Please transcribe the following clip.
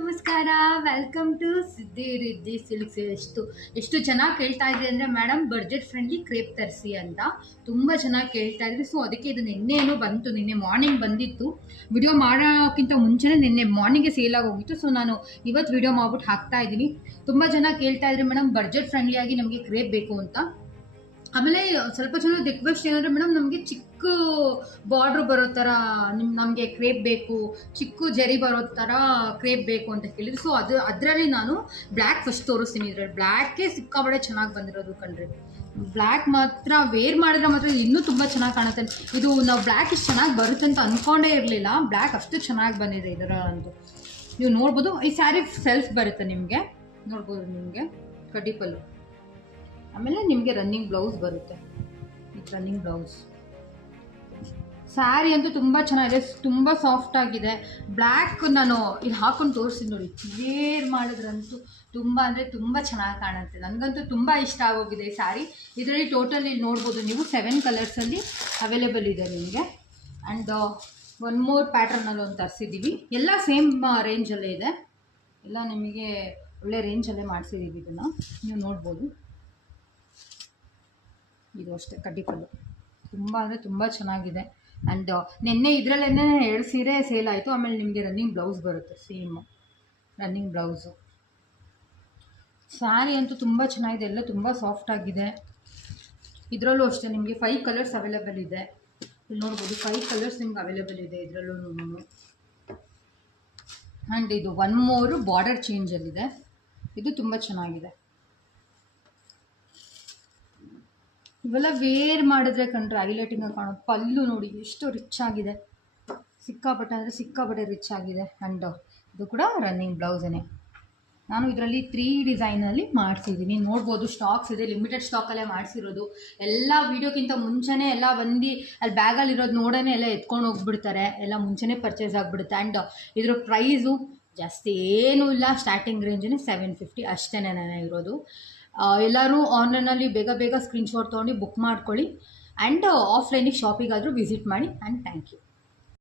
ನಮಸ್ಕಾರ, welcome to Siddhi Riddhi Silks. ಎಷ್ಟು ಚೆನ್ನಾಗಿ ಕೇಳ್ತಾ ಇದ್ರಿ ಅಂದರೆ ಮೇಡಮ್ ಬಡ್ಜೆಟ್ ಫ್ರೆಂಡ್ಲಿ ಕ್ರೇಪ್ ತರಿಸಿ ಅಂತ ತುಂಬ ಚೆನ್ನಾಗಿ ಕೇಳ್ತಾ ಇದ್ರಿ. ಸೊ ಅದಕ್ಕೆ ಇದು ನಿನ್ನೆ ಬಂತು, ನಿನ್ನೆ ಮಾರ್ನಿಂಗ್ ಬಂದಿತ್ತು. ವಿಡಿಯೋ ಮಾಡೋಕ್ಕಿಂತ ಮುಂಚೆನೇ ನಿನ್ನೆ ಮಾರ್ನಿಂಗ್ಗೆ ಸೇಲ್ ಆಗೋಗಿತ್ತು. ಸೊ ನಾನು ಇವತ್ತು ವಿಡಿಯೋ ಮಾಡ್ಬಿಟ್ಟು ಹಾಕ್ತಾ ಇದ್ದೀನಿ. ತುಂಬ ಜನ ಕೇಳ್ತಾ ಇದ್ರಿ ಮೇಡಮ್ ಬಡ್ಜೆಟ್ ಫ್ರೆಂಡ್ಲಿಯಾಗಿ ನಮಗೆ ಕ್ರೇಪ್ ಬೇಕು ಅಂತ. ಆಮೇಲೆ ಸ್ವಲ್ಪ ಜನ ರಿಕ್ವೆಸ್ಟ್ ಏನಂದರೆ ಮೇಡಮ್ ನಮಗೆ ಚಿಕ್ಕ ಬಾರ್ಡ್ರ್ ಬರೋ ಥರ ನಮಗೆ ಕ್ರೇಪ್ ಬೇಕು, ಚಿಕ್ಕ ಜರಿ ಬರೋ ಥರ ಕ್ರೇಪ್ ಬೇಕು ಅಂತ ಕೇಳಿದ್ರು. ಸೊ ಅದರಲ್ಲಿ ನಾನು ಬ್ಲ್ಯಾಕ್ ಫಸ್ಟ್ ತೋರಿಸ್ತೀನಿ. ಇದರಲ್ಲಿ ಬ್ಲ್ಯಾಕೇ ಸಿಕ್ಕಾಬಡೆ ಚೆನ್ನಾಗಿ ಬಂದಿರೋದು ಕಣ್ರಿ. ಬ್ಲ್ಯಾಕ್ ಮಾತ್ರ ವೇರ್ ಮಾಡಿದ್ರೆ ಮಾತ್ರ ಇನ್ನೂ ತುಂಬ ಚೆನ್ನಾಗಿ ಕಾಣುತ್ತೆ. ಇದು ನಾವು ಬ್ಲ್ಯಾಕ್ ಇಷ್ಟು ಚೆನ್ನಾಗಿ ಬರುತ್ತೆ ಅಂತ ಅಂದ್ಕೊಂಡೇ ಇರಲಿಲ್ಲ. ಬ್ಲ್ಯಾಕ್ ಅಷ್ಟು ಚೆನ್ನಾಗಿ ಬಂದಿದೆ ಇದರ ಅಂತೂ. ನೀವು ನೋಡ್ಬೋದು, ಈ ಸ್ಯಾರಿ ಸೆಲ್ಫ್ ಬರುತ್ತೆ ನಿಮಗೆ, ನೋಡ್ಬೋದು ನಿಮಗೆ ಕಡ್ಡಿ ಪಲ್ಲು. ಆಮೇಲೆ ನಿಮಗೆ ರನ್ನಿಂಗ್ ಬ್ಲೌಸ್ ಬರುತ್ತೆ. ಇದು ರನ್ನಿಂಗ್ ಬ್ಲೌಸ್. ಸ್ಯಾರಿ ಅಂತೂ ತುಂಬ ಚೆನ್ನಾಗಿದೆ, ತುಂಬ ಸಾಫ್ಟ್ ಆಗಿದೆ. ಬ್ಲ್ಯಾಕ್ ನಾನು ಇಲ್ಲಿ ಹಾಕೊಂಡು ತೋರಿಸ್ತೀನಿ ನೋಡಿ, ವೇರ್ ಮಾಡಿದ್ರಂತೂ ತುಂಬ ಅಂದರೆ ತುಂಬ ಚೆನ್ನಾಗಿ ಕಾಣುತ್ತೆ. ನನಗಂತೂ ತುಂಬ ಇಷ್ಟ ಆಗೋಗಿದೆ ಈ ಸ್ಯಾರಿ. ಇದರಲ್ಲಿ ಟೋಟಲ್ ಇಲ್ಲಿ ನೋಡ್ಬೋದು ನೀವು 7 ಕಲರ್ಸಲ್ಲಿ ಅವೈಲೇಬಲ್ ಇದೆ ನಿಮಗೆ. ಆ್ಯಂಡ್ ಒನ್ ಮೋರ್ ಪ್ಯಾಟ್ರನಲ್ಲಿ ಒಂದು ತರಿಸಿದ್ದೀವಿ. ಎಲ್ಲ ಸೇಮ್ ರೇಂಜಲ್ಲೇ ಇದೆ, ಎಲ್ಲ ನಿಮಗೆ ಒಳ್ಳೆ ರೇಂಜಲ್ಲೇ ಮಾಡಿಸಿದ್ದೀವಿ. ಇದನ್ನು ನೀವು ನೋಡ್ಬೋದು. ಇದು ಅಷ್ಟೇ ಕಡ್ಡಿ ಪಲ್ಲು, ತುಂಬ ಅಂದರೆ ತುಂಬ ಚೆನ್ನಾಗಿದೆ. ಆ್ಯಂಡ್ ನಿನ್ನೆ ಇದರಲ್ಲೇನೇ 2 ಸೀರೆ ಸೇಲ್ ಆಯಿತು. ಆಮೇಲೆ ನಿಮಗೆ ರನ್ನಿಂಗ್ ಬ್ಲೌಸ್ ಬರುತ್ತೆ, ಸೇಮ್ ರನ್ನಿಂಗ್ ಬ್ಲೌಸು. ಸ್ಯಾರಿ ಅಂತೂ ತುಂಬ ಚೆನ್ನಾಗಿದೆ, ಎಲ್ಲ ತುಂಬ ಸಾಫ್ಟ್ ಆಗಿದೆ. ಇದರಲ್ಲೂ ಅಷ್ಟೇ ನಿಮಗೆ 5 ಕಲರ್ಸ್ ಅವೈಲೇಬಲ್ ಇದೆ. ಇಲ್ಲಿ ನೋಡ್ಬೋದು 5 ಕಲರ್ಸ್ ನಿಮ್ಗೆ ಅವೈಲೇಬಲ್ ಇದೆ ಇದರಲ್ಲೂ. ಆ್ಯಂಡ್ ಇದು ಒನ್ ಮೋರು ಬಾರ್ಡರ್ ಚೇಂಜಲ್ಲಿದೆ. ಇದು ತುಂಬ ಚೆನ್ನಾಗಿದೆ. ಇವೆಲ್ಲ ವೇರ್ ಮಾಡಿದ್ರೆ ಕಂಡ್ರೆ ಹೈಲೈಟಿಂಗ್ ಕಾಣೋ ಪಲ್ಲು ನೋಡಿ ಎಷ್ಟು ರಿಚ್ ಆಗಿದೆ, ಸಿಕ್ಕಾಪಟ್ಟೆ ಅಂದರೆ ಸಿಕ್ಕಾಪಟ್ಟೆ ರಿಚ್ ಆಗಿದೆ. ಆ್ಯಂಡ್ ಇದು ಕೂಡ ರನ್ನಿಂಗ್ ಬ್ಲೌಸೇ. ನಾನು ಇದರಲ್ಲಿ 3 ಡಿಸೈನಲ್ಲಿ ಮಾಡಿಸಿದ್ದೀನಿ, ನೋಡ್ಬೋದು. ಸ್ಟಾಕ್ಸ್ ಇದೆ, ಲಿಮಿಟೆಡ್ ಸ್ಟಾಕಲ್ಲೇ ಮಾಡಿಸಿರೋದು. ಎಲ್ಲ ವೀಡಿಯೋಕ್ಕಿಂತ ಮುಂಚೆನೇ ಎಲ್ಲ ಬಂದು ಅಲ್ಲಿ ಬ್ಯಾಗಲ್ಲಿರೋದು ನೋಡೇ ಎಲ್ಲ ಎತ್ಕೊಂಡು ಹೋಗ್ಬಿಡ್ತಾರೆ, ಎಲ್ಲ ಮುಂಚೆನೇ ಪರ್ಚೇಸ್ ಆಗಿಬಿಡುತ್ತೆ. ಆ್ಯಂಡ್ ಇದ್ರ ಪ್ರೈಸು ಜಾಸ್ತಿ ಏನೂ ಇಲ್ಲ, ಸ್ಟಾರ್ಟಿಂಗ್ ರೇಂಜೇ 750 ಅಷ್ಟೇ ಇರೋದು. ಎಲ್ಲರೂ ಆನ್ಲೈನಲ್ಲಿ ಬೇಗ ಸ್ಕ್ರೀನ್ಶಾಟ್ ತೊಗೊಂಡು ಬುಕ್ ಮಾಡ್ಕೊಳ್ಳಿ. ಆ್ಯಂಡ್ ಆಫ್ಲೈನಿಗೆ ಶಾಪಿಗಾದರೂ ವಿಸಿಟ್ ಮಾಡಿ. And thank you.